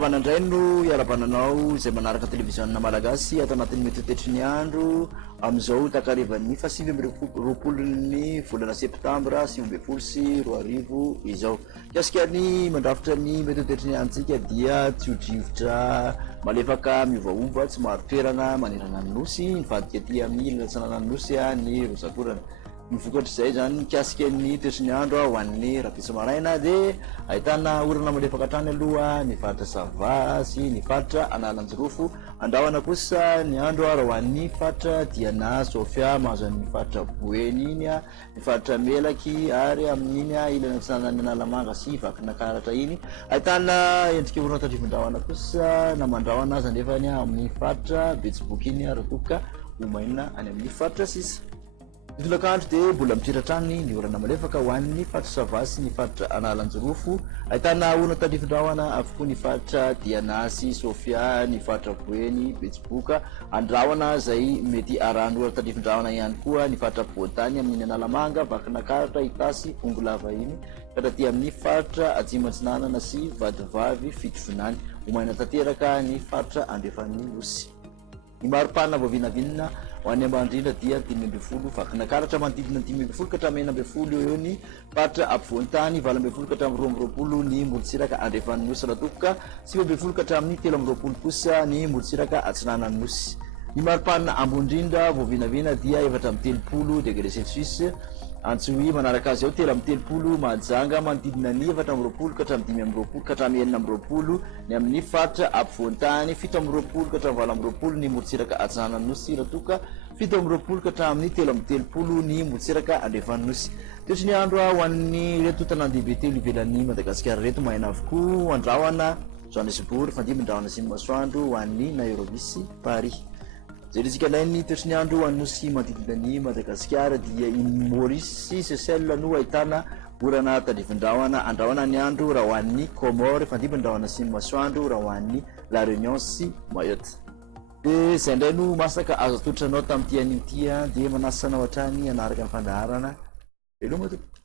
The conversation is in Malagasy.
fiarahana indray no iarabananao izay manaraka televizionna malagasy atao anatin'ny metotetry ny andro amin'izao takarivan'ny fasivy amby roapolon'ny volana septambra 2024 sy 2025 izao. Kasika ny mandrafitra ny metotetry ny androntsika dia tsy hodrivotra malefaka miovaova tsy maro toerana manerana ny nosy nivadika aty amin'ny latsanana ny nosy ny rosakorana. Mivokatra izay zany mikasika ny toetry ny andro ho an'ny rapitso maraina dia ahitana orana malefaka hatrany aloha ny faritra Sava sy ny faritra Analanjirofo. Andrahona kosa ny andro raha ho an'ny faritra Diana Sofia mahazo an'ny faritra Boeny iny ny faritra Melaky ary amin'iny ilana tsanan'ny Analamanga sy Vakinankaratra iny. Ahitana endrika orana tandrivindrahona kosa na mandrahona azy andrefany amin'ny faritra Betsiboky iny Ratoka Omaina any amin'ny faritra Sisa. Tolakandro dia mbola miteratrany ny orana malefaka ho an'ny faritra Sava sy ny faritra Analanjirofo. Ahitana orana tandrivindrahona avokoa ny faritra Diana sy Sofia, ny faritra Boeny, Betsiboka. Andrahona izay mety arahany orana tandrivindrahona ihany koa ny faritra Botany amin'ny Analamanga, Vakinankaratra, Itasy, Ongolava iny karaty amin'ny faritra Atsimatsinanana sy Vadivavy Fitovinany. Omaina tanteraka ny faritra Andrefan'ny Nosy. Ny maropana voavinavinina ho an'ny ambandrindra dia 5:10, Vakinankaratra manodidina 5:10 ka hatramin'ny 9:00 eo ny faritra ampovoan-tany, 12:10 ka hatramin'ny 12:20 ny Morotsiraka Andrefan'ny Nosy Ratoka, 9:10 ka hatramin'ny 13:20 kosa ny Morotsiraka Atsinanan'ny Nosy. Ny maropana ambondrindra voavinavina dia 4:30 degré Celsius. Antsohy manaraka azy ao 3:30 Mahajanga manodidina ny 4:20 ka hatramin'ny 5:20 ka hatramin'ny 6:20 ny amin'ny faritra ampovoan-tany, 7:20 ka hatramin'ny 8:20 ny Morotsiraka Atsinanan'ny Nosy Ratoka, 7:20 ka hatramin'ny 13:30 ny Morotsiraka Andrefan'ny Nosy. Toetry ny andro ho an'ny reto tanàn-dehibe telo ivelan'ny Madagasikara reto maina avokoa. Andrahona Johannesburg, Fandimby-ndrahona sy masoandro ho an'ny Nairobi sy Paris. Zay resika lainy toetry ny andro ho an'ny nosy manodidina ny Madagasikara dia i Maurice sy Seychelles no ahitana orana tandrivindrahona. Andrahona ny andro raha ho an'ny Comore, Fandimby-ndrahona sy masoandro raha ho an'ny La Réunion sy Mayotte. Dia izay indray no masaka azo atotranao tamin'ity an'ity dia manasa anao hatrany anaraka ny fandaharana. Veloma tompoko.